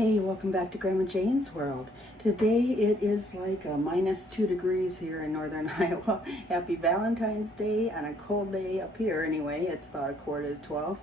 Hey, welcome back to Grandma Jane's World. Today it is like a -2 degrees here in northern Iowa. Happy Valentine's Day on a cold day up here anyway. It's about 11:45.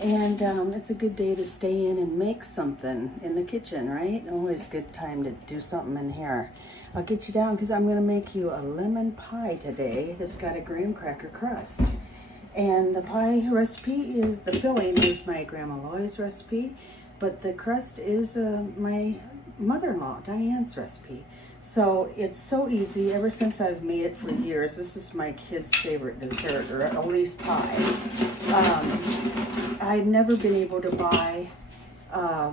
And it's a good day to stay in and make something in the kitchen, right? Always a good time to do something in here. I'll get you down because I'm going to make you a lemon pie today that's got a graham cracker crust. And the pie recipe is, the filling is my Grandma Loy's recipe. But the crust is my mother-in-law, Diane's recipe. So it's so easy. Ever since I've made it for years, this is my kid's favorite dessert, or at least pie. I've never been able to buy a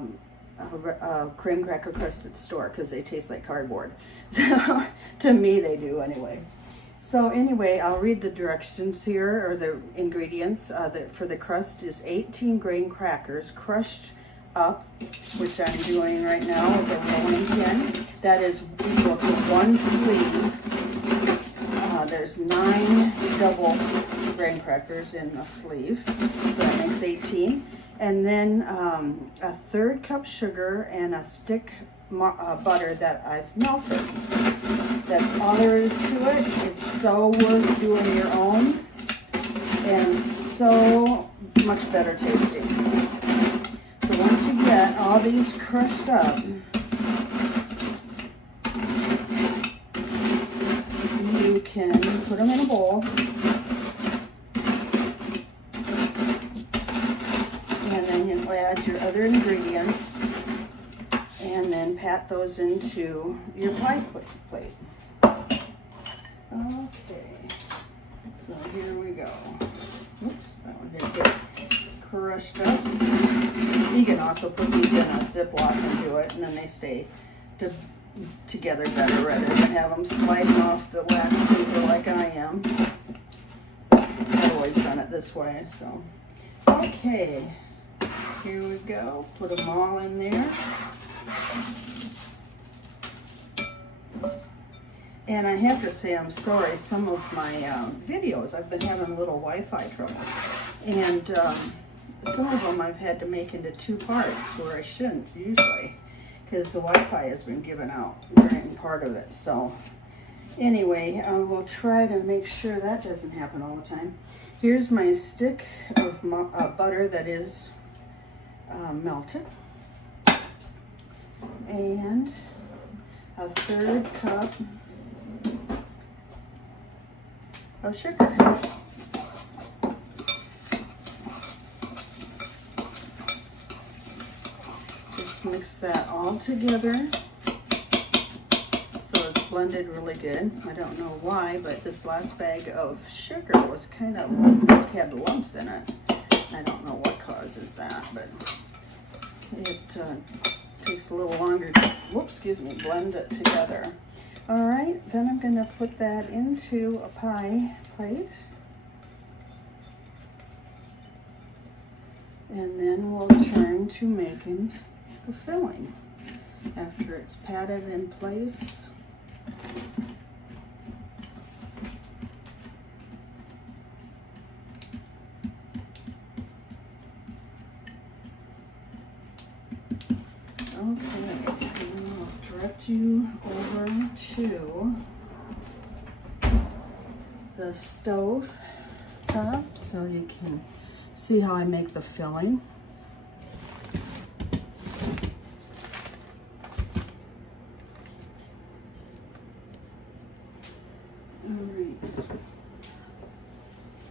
graham cracker crust at the store because they taste like cardboard. So, to me, they do anyway. So anyway, I'll read the directions here, or the ingredients. For the crust is 18 graham crackers crushed up, which I'm doing right now with a rolling pin. That is equal to 1 sleeve. There's 9 double graham crackers in a sleeve. So that makes 18. And then a 1/3 cup sugar and a stick butter that I've melted. That's all there is to it. It's so worth doing your own and so much better tasting. So once you get all these crushed up, you can put them in a bowl and then you add your other ingredients and then pat those into your pie plate. Okay, so here we go. Oops, that one didn't get crushed up. You can also put these in a Ziploc and do it, and then they stay together better rather than have them sliding off the wax paper like I am. I've always done it this way, so. Okay, here we go. Put them all in there. And I have to say, I'm sorry, some of my videos, I've been having a little Wi-Fi trouble. And some of them I've had to make into 2 parts where I shouldn't usually, because the Wi-Fi has been given out during part of it. So anyway, we'll try to make sure that doesn't happen all the time. Here's my stick of butter that is melted. And a 1/3 cup of sugar. Just mix that all together so it's blended really good. I don't know why, but this last bag of sugar was kind of had lumps in it. I don't know what causes that, but it takes a little longer to, blend it together. All right, then I'm going to put that into a pie plate. And then we'll turn to making the filling after it's patted in place. Okay, I'll direct you over to the stove top so you can see how I make the filling. All right,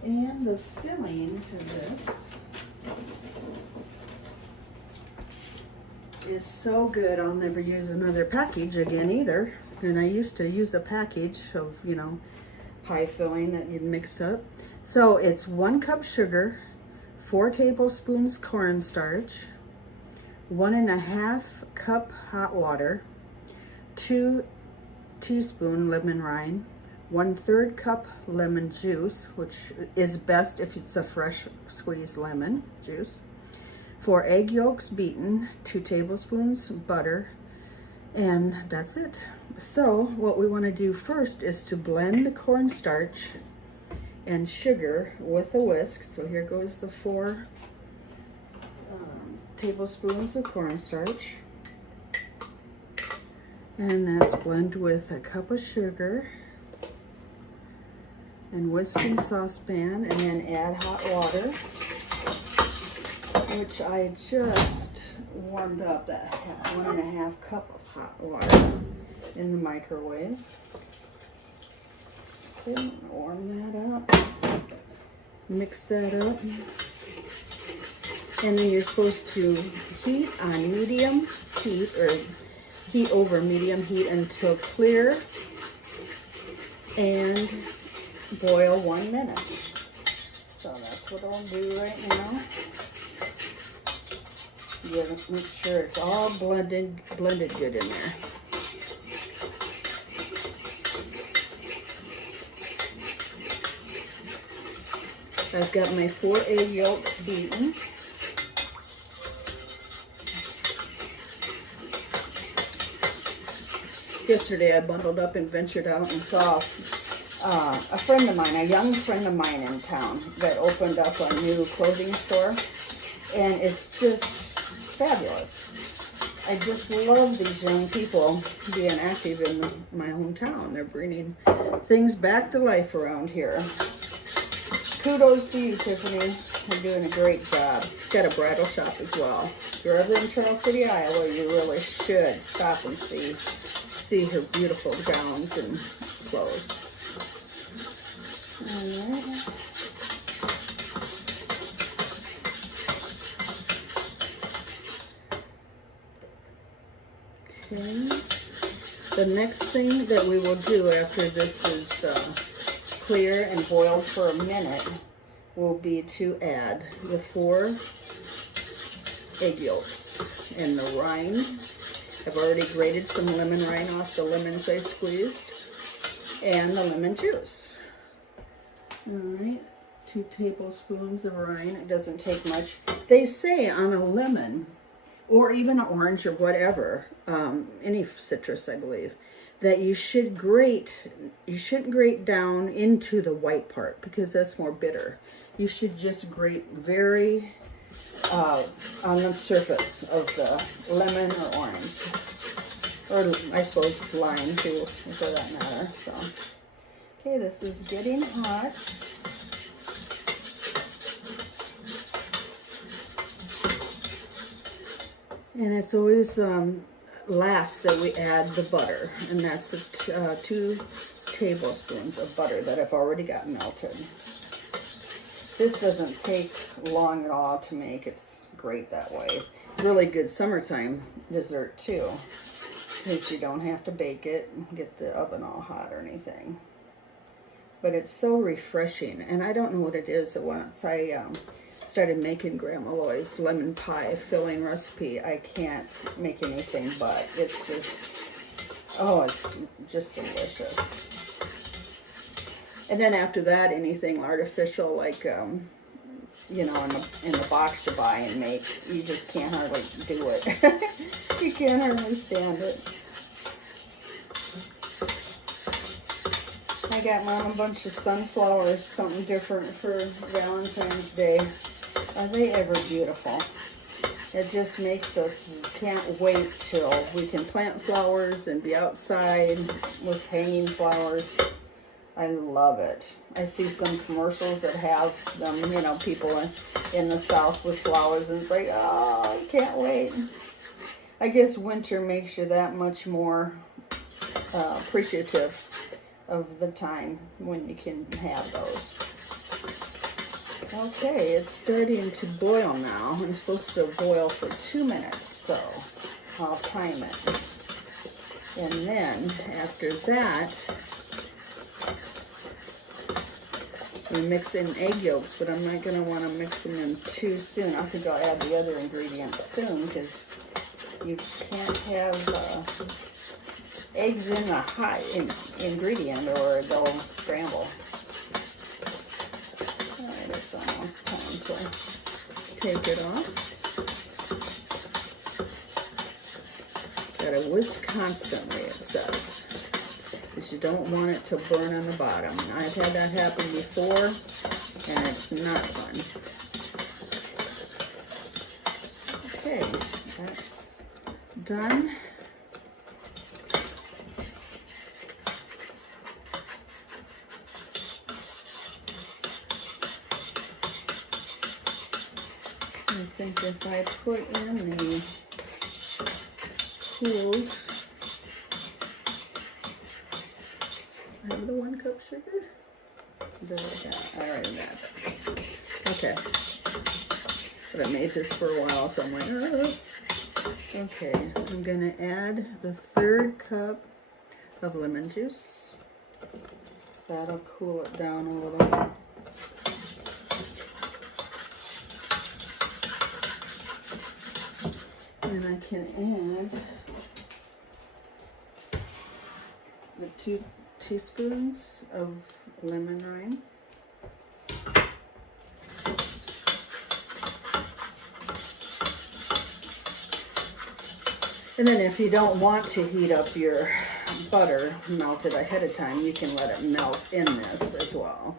and the filling to this is so good, I'll never use another package again either. And I used to use a package of, pie filling that you'd mix up. So it's 1 cup sugar, 4 tablespoons cornstarch, 1.5 cup hot water, 2 teaspoon lemon rind, 1/3 cup lemon juice, which is best if it's a fresh squeezed lemon juice, 4 egg yolks beaten, 2 tablespoons butter, and that's it. So what we want to do first is to blend the cornstarch and sugar with a whisk. So here goes the 4 tablespoons of cornstarch. And that's blended with a cup of sugar and whisking saucepan, and then add hot water, which I just warmed up that 1.5 cup of hot water in the microwave. Okay, I'm gonna warm that up. Mix that up. And then you're supposed to heat on medium heat, or heat over medium heat until clear, and boil 1 minute. So that's what I'll do right now. You gotta make sure it's all blended good in there. I've got my 4 egg yolks beaten. Yesterday I bundled up and ventured out and saw a friend of mine, a young friend of mine in town that opened up a new clothing store, and it's just fabulous. I just love these young people being active in my hometown. They're bringing things back to life around here. Kudos to you, Tiffany. You're doing a great job. She's got a bridal shop as well. If you're ever in Charles City, Iowa, you really should stop and see her beautiful gowns and clothes. All right. Okay. The next thing that we will do after this is clear and boiled for a minute will be to add the 4 egg yolks and the rind. I've already grated some lemon rind off the lemons I squeezed, and the lemon juice. All right, 2 tablespoons of rind. It doesn't take much. They say on a lemon, or even an orange or whatever, any citrus, I believe, that you shouldn't grate down into the white part, because that's more bitter. You should just grate very on the surface of the lemon or orange, or I suppose lime too, for that matter. So, okay, this is getting hot. And it's always last that we add the butter, and that's 2 tablespoons of butter that I've already got melted. This doesn't take long at all to make. It's great that way. It's really good summertime dessert too, because you don't have to bake it and get the oven all hot or anything. But it's so refreshing, and I don't know what it is. Once I started making Grandma Loy's lemon pie filling recipe, I can't make anything but. It's just, oh, it's just delicious. And then after that, anything artificial, like, you know, in the box to buy and make, you just can't hardly do it. You can't hardly stand it. I got mom a bunch of sunflowers, something different for Valentine's Day. Are they ever beautiful? It just makes us, can't wait till we can plant flowers and be outside with hanging flowers. I love it. I see some commercials that have them, you know, people in the South with flowers, and it's like, oh, I can't wait. I guess winter makes you that much more appreciative of the time when you can have those. Okay, it's starting to boil now. I'm supposed to boil for 2 minutes, so I'll time it. And then after that, we mix in egg yolks, but I'm not going to want to mix them in too soon. I think I'll add the other ingredients soon, because you can't have eggs in a hot ingredient or they'll scramble. Alright, it's almost time to take it off. Gotta whisk constantly, it says, because you don't want it to burn on the bottom. I've had that happen before, and it's not fun. Okay, that's done. think if I put in the cooled, I have the 1 cup sugar. I already got it. Okay. But I made this for a while, so I'm like, oh. Okay, I'm gonna add the 3rd cup of lemon juice. That'll cool it down a little. And I can add the 2 teaspoons of lemon rind. And then if you don't want to heat up your butter melted ahead of time, you can let it melt in this as well.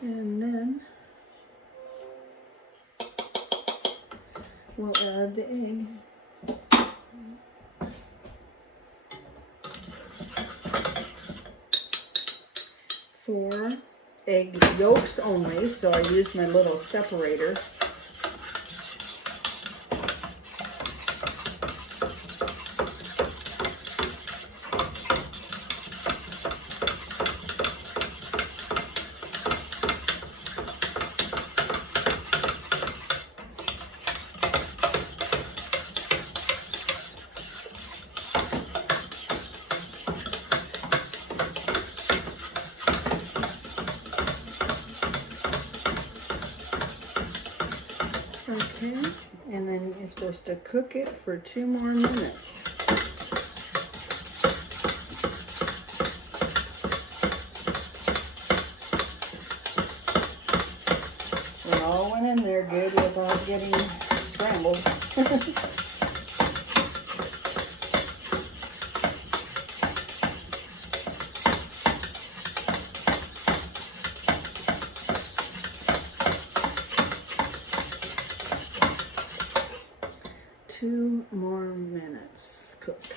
And then we'll add the egg. 4 egg yolks only, so I use my little separator. Okay, and then you're supposed to cook it for 2 more minutes. It all went in there good without getting scrambled. 2 more minutes cooked.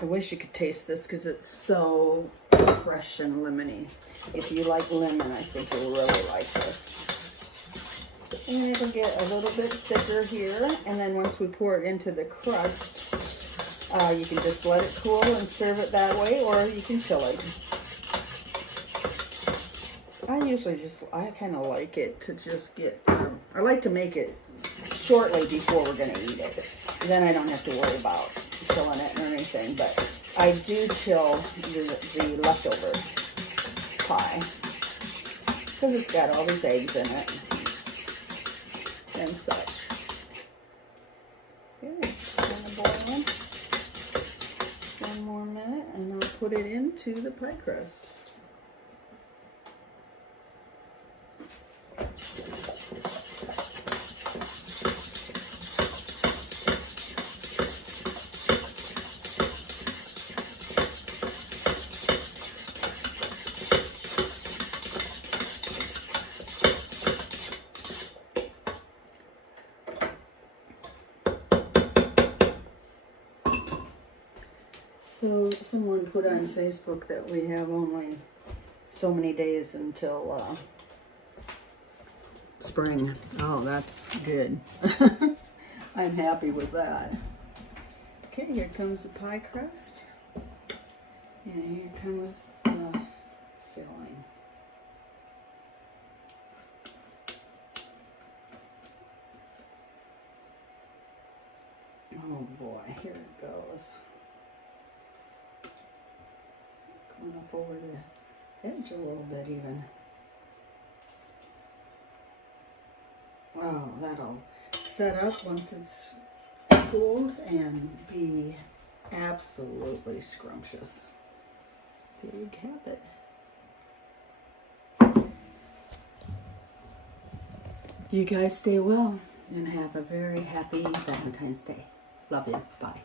I wish you could taste this because it's so fresh and lemony. If you like lemon, I think you'll really like this. And it'll get a little bit thicker here. And then once we pour it into the crust, you can just let it cool and serve it that way, or you can chill it. I kind of like it to just get, I like to make it shortly before we're going to eat it. Then I don't have to worry about chilling it or anything, but I do chill the leftover pie because it's got all these eggs in it and such. Okay, kind of boiling. 1 more minute and I'll put it into the pie crust. So someone put on Facebook that we have only so many days until spring. Oh, that's good. I'm happy with that. Okay, here comes the pie crust. And here comes the filling. Oh boy, here it goes. Coming up over the edge a little bit even. Wow, that'll set up once it's cooled and be absolutely scrumptious. There you have it. You guys stay well and have a very happy Valentine's Day. Love you. Bye.